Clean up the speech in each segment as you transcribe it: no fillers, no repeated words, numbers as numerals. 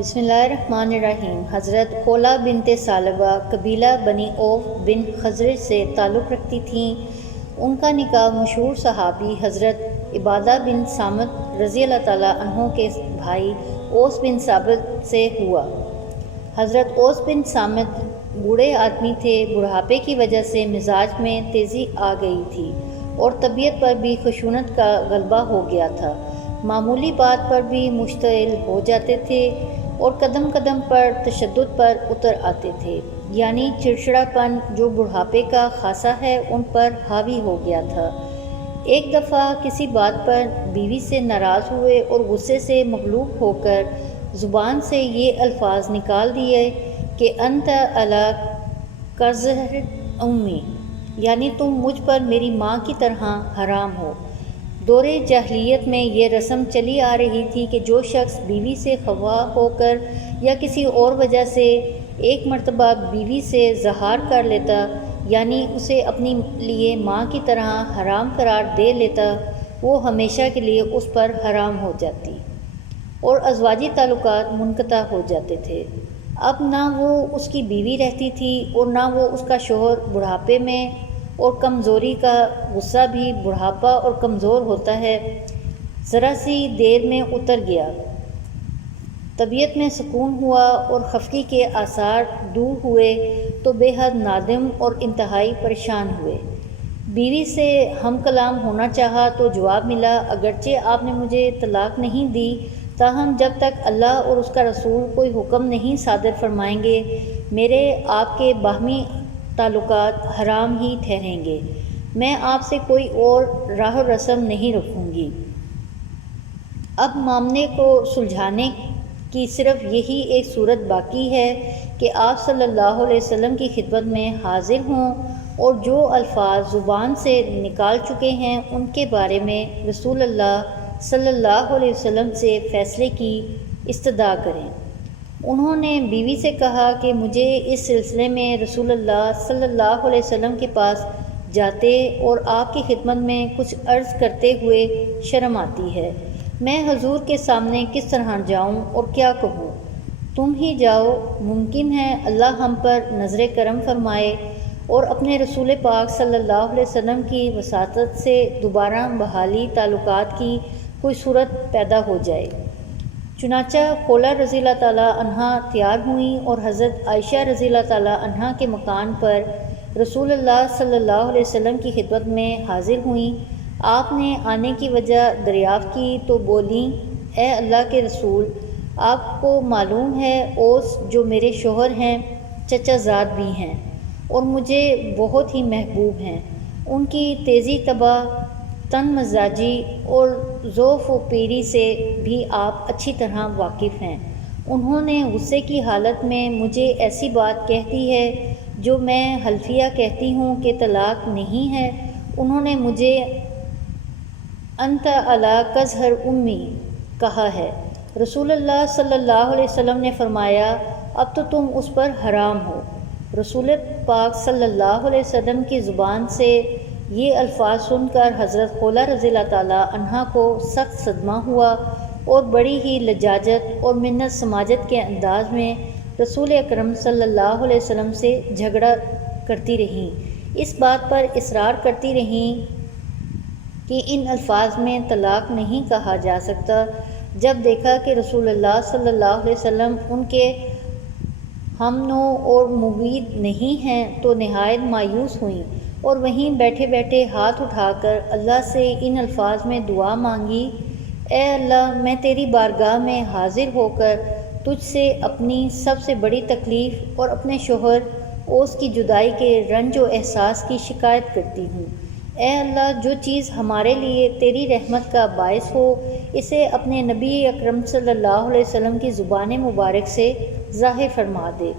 بسم اللہ الرحمن الرحیم۔ حضرت خولہ بنت ثعلبہ قبیلہ بنی اوف بن خزرج سے تعلق رکھتی تھیں۔ ان کا نکاح مشہور صحابی حضرت عبادہ بن صامت رضی اللہ تعالیٰ عنہ کے بھائی اوس بن ثابت سے ہوا۔ حضرت اوس بن صامت بوڑھے آدمی تھے۔ بڑھاپے کی وجہ سے مزاج میں تیزی آ گئی تھی اور طبیعت پر بھی خشونت کا غلبہ ہو گیا تھا۔ معمولی بات پر بھی مشتعل ہو جاتے تھے اور قدم قدم پر تشدد پر اتر آتے تھے، یعنی چڑچڑا پن جو بڑھاپے کا خاصہ ہے ان پر حاوی ہو گیا تھا۔ ایک دفعہ کسی بات پر بیوی سے ناراض ہوئے اور غصے سے مغلوب ہو کر زبان سے یہ الفاظ نکال دیے کہ انت علی کظہر امی، یعنی تم مجھ پر میری ماں کی طرح حرام ہو۔ دور جاہلیت میں یہ رسم چلی آ رہی تھی کہ جو شخص بیوی سے خواہ ہو کر یا کسی اور وجہ سے ایک مرتبہ بیوی سے زہار کر لیتا، یعنی اسے اپنی لیے ماں کی طرح حرام قرار دے لیتا، وہ ہمیشہ کے لیے اس پر حرام ہو جاتی اور ازواجی تعلقات منقطع ہو جاتے تھے۔ اب نہ وہ اس کی بیوی رہتی تھی اور نہ وہ اس کا شوہر۔ بڑھاپے میں اور کمزوری کا غصہ بھی بڑھاپا اور کمزور ہوتا ہے، ذرا سی دیر میں اتر گیا۔ طبیعت میں سکون ہوا اور خفگی کے آثار دور ہوئے تو بے حد نادم اور انتہائی پریشان ہوئے۔ بیوی سے ہم کلام ہونا چاہا تو جواب ملا، اگرچہ آپ نے مجھے طلاق نہیں دی، تاہم جب تک اللہ اور اس کا رسول کوئی حکم نہیں صادر فرمائیں گے، میرے آپ کے باہمی تعلقات حرام ہی ٹھہریں گے۔ میں آپ سے کوئی اور راہ و رسم نہیں رکھوں گی۔ اب معاملے کو سلجھانے کی صرف یہی ایک صورت باقی ہے کہ آپ صلی اللہ علیہ وسلم کی خدمت میں حاضر ہوں اور جو الفاظ زبان سے نکال چکے ہیں ان کے بارے میں رسول اللہ صلی اللہ علیہ وسلم سے فیصلے کی استدعا کریں۔ انہوں نے بیوی سے کہا کہ مجھے اس سلسلے میں رسول اللہ صلی اللہ علیہ وسلم کے پاس جاتے اور آپ کی خدمت میں کچھ عرض کرتے ہوئے شرم آتی ہے۔ میں حضور کے سامنے کس طرح جاؤں اور کیا کہوں؟ تم ہی جاؤ، ممکن ہے اللہ ہم پر نظر کرم فرمائے اور اپنے رسول پاک صلی اللہ علیہ وسلم کی وساطت سے دوبارہ بحالی تعلقات کی کوئی صورت پیدا ہو جائے۔ چنانچہ خولہ رضی اللہ تعالیٰ عنہ تیار ہوئیں اور حضرت عائشہ رضی اللہ تعالیٰ عنہ کے مکان پر رسول اللہ صلی اللہ علیہ وسلم کی خدمت میں حاضر ہوئیں۔ آپ نے آنے کی وجہ دریافت کی تو بولیں، اے اللہ کے رسول، آپ کو معلوم ہے اوس جو میرے شوہر ہیں چچا زاد بھی ہیں اور مجھے بہت ہی محبوب ہیں۔ ان کی تیزی طبع، تن مزاجی اور ضعف و پیری سے بھی آپ اچھی طرح واقف ہیں۔ انہوں نے غصے کی حالت میں مجھے ایسی بات کہہ دی ہے جو میں حلفیہ کہتی ہوں کہ طلاق نہیں ہے۔ انہوں نے مجھے انت علی کظہر امی کہا ہے۔ رسول اللہ صلی اللہ علیہ وسلم نے فرمایا، اب تو تم اس پر حرام ہو۔ رسول پاک صلی اللہ علیہ وسلم کی زبان سے یہ الفاظ سن کر حضرت خولہ رضی اللہ تعالیٰ عنہ کو سخت صدمہ ہوا اور بڑی ہی لجاجت اور منت سماجت کے انداز میں رسول اکرم صلی اللہ علیہ وسلم سے جھگڑا کرتی رہیں، اس بات پر اصرار کرتی رہیں کہ ان الفاظ میں طلاق نہیں کہا جا سکتا۔ جب دیکھا کہ رسول اللہ صلی اللہ علیہ وسلم ان کے ہم نو اور موید نہیں ہیں تو نہایت مایوس ہوئیں اور وہیں بیٹھے بیٹھے ہاتھ اٹھا کر اللہ سے ان الفاظ میں دعا مانگی، اے اللہ، میں تیری بارگاہ میں حاضر ہو کر تجھ سے اپنی سب سے بڑی تکلیف اور اپنے شوہر اوس کی جدائی کے رنج و احساس کی شکایت کرتی ہوں۔ اے اللہ، جو چیز ہمارے لیے تیری رحمت کا باعث ہو اسے اپنے نبی اکرم صلی اللہ علیہ وسلم کی زبان مبارک سے ظاہر فرما دے۔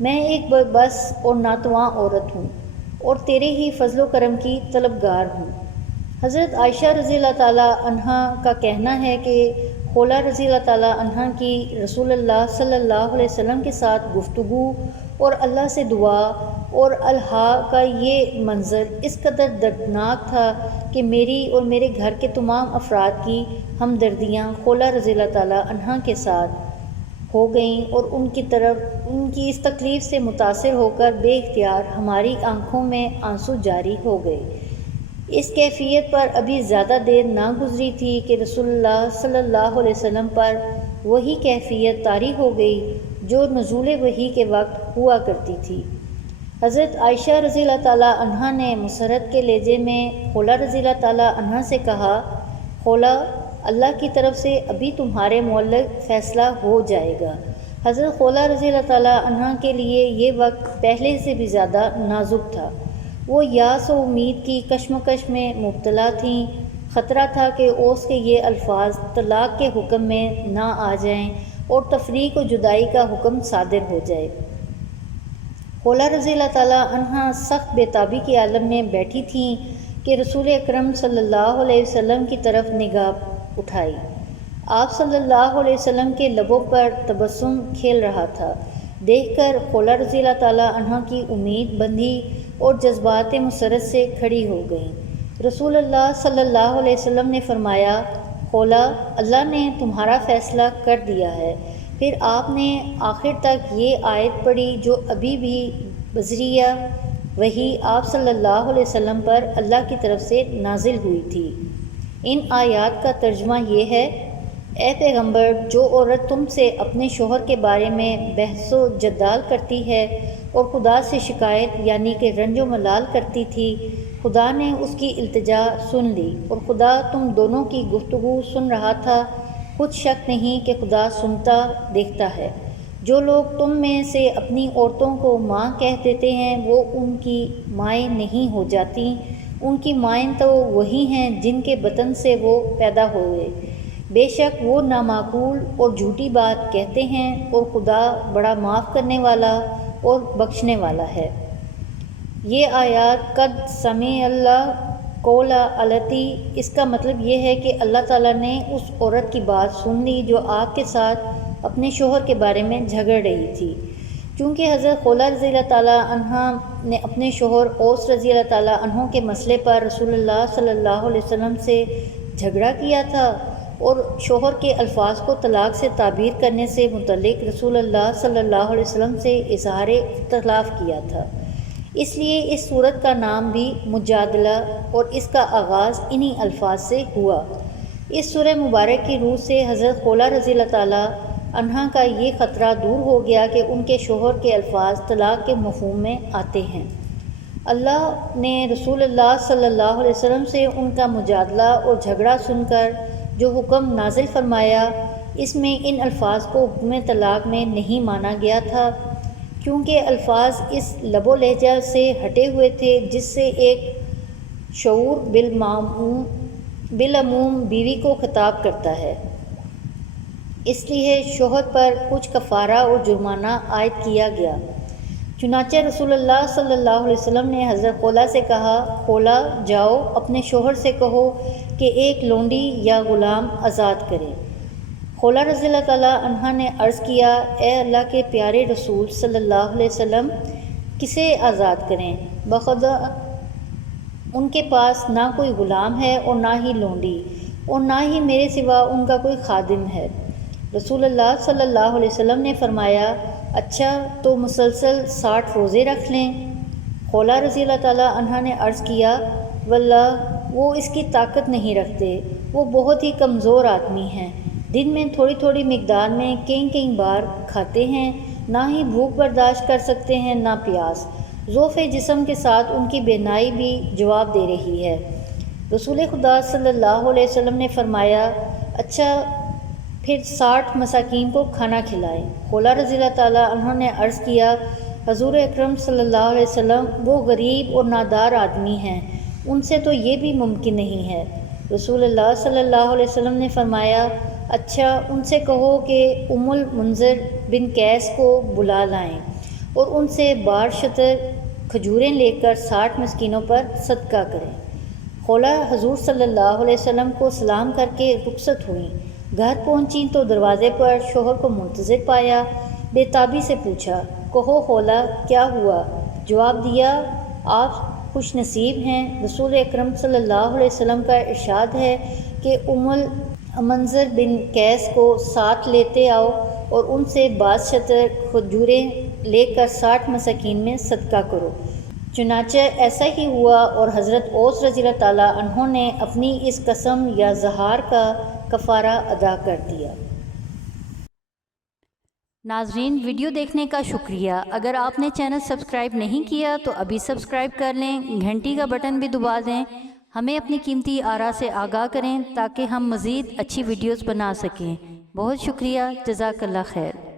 میں ایک بس اور ناتواں عورت ہوں اور تیرے ہی فضل و کرم کی طلبگار ہوں۔ حضرت عائشہ رضی اللہ تعالیٰ عنہ کا کہنا ہے کہ خولہ رضی اللہ تعالیٰ عنہ کی رسول اللہ صلی اللہ علیہ وسلم کے ساتھ گفتگو اور اللہ سے دعا اور الہا کا یہ منظر اس قدر دردناک تھا کہ میری اور میرے گھر کے تمام افراد کی ہمدردیاں خولہ رضی اللہ تعالیٰ عنہ کے ساتھ ہو گئیں اور ان کی اس تکلیف سے متاثر ہو کر بے اختیار ہماری آنکھوں میں آنسو جاری ہو گئے۔ اس کیفیت پر ابھی زیادہ دیر نہ گزری تھی کہ رسول اللہ صلی اللہ علیہ وسلم پر وہی کیفیت طاری ہو گئی جو نزول وحی کے وقت ہوا کرتی تھی۔ حضرت عائشہ رضی اللہ تعالیٰ عنہا نے مسرت کے لہجے میں خولہ رضی اللہ تعالیٰ عنہا سے کہا، خولہ، اللہ کی طرف سے ابھی تمہارے معلق فیصلہ ہو جائے گا۔ حضرت خولہ رضی اللہ تعالیٰ عنہا کے لیے یہ وقت پہلے سے بھی زیادہ نازک تھا۔ وہ یاس و امید کی کشمکش میں مبتلا تھیں۔ خطرہ تھا کہ اوس کے یہ الفاظ طلاق کے حکم میں نہ آ جائیں اور تفریق و جدائی کا حکم صادر ہو جائے۔ خولہ رضی اللہ تعالیٰ عنہا سخت بے تابی کے عالم میں بیٹھی تھیں کہ رسول اکرم صلی اللہ علیہ وسلم کی طرف نگاہ اٹھائی۔ آپ صلی اللہ علیہ وسلم کے لبوں پر تبسم کھیل رہا تھا۔ دیکھ کر خولہ رضی اللہ تعالیٰ عنہا کی امید بندھی اور جذبات مسرت سے کھڑی ہو گئیں۔ رسول اللہ صلی اللہ علیہ وسلم نے فرمایا، خولہ، اللہ نے تمہارا فیصلہ کر دیا ہے۔ پھر آپ نے آخر تک یہ آیت پڑھی جو ابھی بھی بذریعہ وحی آپ صلی اللہ علیہ وسلم پر اللہ کی طرف سے نازل ہوئی تھی۔ ان آیات کا ترجمہ یہ ہے، اے پیغمبر، جو عورت تم سے اپنے شوہر کے بارے میں بحث و جدال کرتی ہے اور خدا سے شکایت یعنی کہ رنج و ملال کرتی تھی، خدا نے اس کی التجا سن لی اور خدا تم دونوں کی گفتگو سن رہا تھا۔ کچھ شک نہیں کہ خدا سنتا دیکھتا ہے۔ جو لوگ تم میں سے اپنی عورتوں کو ماں کہہ دیتے ہیں وہ ان کی مائیں نہیں ہو جاتی، ان کی مائیں تو وہی ہیں جن کے بطن سے وہ پیدا ہوئے۔ بے شک وہ نامعقول اور جھوٹی بات کہتے ہیں اور خدا بڑا معاف کرنے والا اور بخشنے والا ہے۔ یہ آیات قد سمع اللہ قول التی، اس کا مطلب یہ ہے کہ اللہ تعالیٰ نے اس عورت کی بات سن لی جو آپ کے ساتھ اپنے شوہر کے بارے میں جھگڑ رہی تھی۔ چونکہ حضرت خولہ رضی اللہ تعالیٰ عنہ نے اپنے شوہر اوس رضی اللہ تعالیٰ عنہ کے مسئلے پر رسول اللہ صلی اللہ علیہ وسلم سے جھگڑا کیا تھا اور شوہر کے الفاظ کو طلاق سے تعبیر کرنے سے متعلق رسول اللہ صلی اللہ علیہ وسلم سے اظہار اختلاف کیا تھا، اس لیے اس صورت کا نام بھی مجادلہ اور اس کا آغاز انہی الفاظ سے ہوا۔ اس سورہ مبارک کی روح سے حضرت خولہ رضی اللہ تعالیٰ عنہا کا یہ خطرہ دور ہو گیا کہ ان کے شوہر کے الفاظ طلاق کے مفہوم میں آتے ہیں۔ اللہ نے رسول اللہ صلی اللہ علیہ وسلم سے ان کا مجادلہ اور جھگڑا سن کر جو حکم نازل فرمایا، اس میں ان الفاظ کو حکم طلاق میں نہیں مانا گیا تھا، کیونکہ الفاظ اس لب و لہجہ سے ہٹے ہوئے تھے جس سے ایک شعور بالعموم بیوی کو خطاب کرتا ہے۔ اس لیے شوہر پر کچھ کفارہ اور جرمانہ عائد کیا گیا۔ چنانچہ رسول اللہ صلی اللہ علیہ وسلم نے حضرت خولہ سے کہا، خولہ، جاؤ اپنے شوہر سے کہو کہ ایک لونڈی یا غلام آزاد کرے۔ خولہ رضی اللہ تعالیٰ عنہا نے عرض کیا، اے اللہ کے پیارے رسول صلی اللہ علیہ وسلم، کسے آزاد کریں؟ بخدا ان کے پاس نہ کوئی غلام ہے اور نہ ہی لونڈی، اور نہ ہی میرے سوا ان کا کوئی خادم ہے۔ رسول اللہ صلی اللہ علیہ وسلم نے فرمایا، اچھا تو مسلسل 60 روزے رکھ لیں۔ خولہ رضی اللہ تعالیٰ عنہا نے عرض کیا، واللہ وہ اس کی طاقت نہیں رکھتے، وہ بہت ہی کمزور آدمی ہیں، دن میں تھوڑی تھوڑی مقدار میں کئی بار کھاتے ہیں، نہ ہی بھوک برداشت کر سکتے ہیں نہ پیاس۔ ضعف جسم کے ساتھ ان کی بینائی بھی جواب دے رہی ہے۔ رسول خدا صلی اللہ علیہ وسلم نے فرمایا، اچھا پھر 60 مساکین کو کھانا کھلائیں۔ خولہ رضی اللہ تعالیٰ عنہ نے عرض کیا، حضور اکرم صلی اللہ علیہ وسلم وہ غریب اور نادار آدمی ہیں، ان سے تو یہ بھی ممکن نہیں ہے۔ رسول اللہ صلی اللہ علیہ وسلم نے فرمایا، اچھا ان سے کہو کہ ام المنذر بن قیس کو بلا لائیں اور ان سے بار شطر کھجوریں لے کر 60 مسکینوں پر صدقہ کریں۔ خولہ حضور صلی اللہ علیہ وسلم کو سلام کر کے رخصت ہوئیں۔ گھر پہنچیں تو دروازے پر شوہر کو منتظر پایا۔ بے تابی سے پوچھا، کہو خولہ کیا ہوا؟ جواب دیا، آپ خوش نصیب ہیں، رسول اکرم صلی اللہ علیہ وسلم کا ارشاد ہے کہ ام المنذر بن قیس کو ساتھ لیتے آؤ اور ان سے بعض شطر کھجوریں لے کر 60 مساکین میں صدقہ کرو۔ چنانچہ ایسا ہی ہوا اور حضرت اوس رضی اللہ تعالیٰ عنہ نے اپنی اس قسم یا زہار کا کفارہ ادا کر دیا۔ ناظرین، ویڈیو دیکھنے کا شکریہ۔ اگر آپ نے چینل سبسکرائب نہیں کیا تو ابھی سبسکرائب کر لیں، گھنٹی کا بٹن بھی دبا دیں، ہمیں اپنی قیمتی آراء سے آگاہ کریں تاکہ ہم مزید اچھی ویڈیوز بنا سکیں۔ بہت شکریہ، جزاک اللہ خیر۔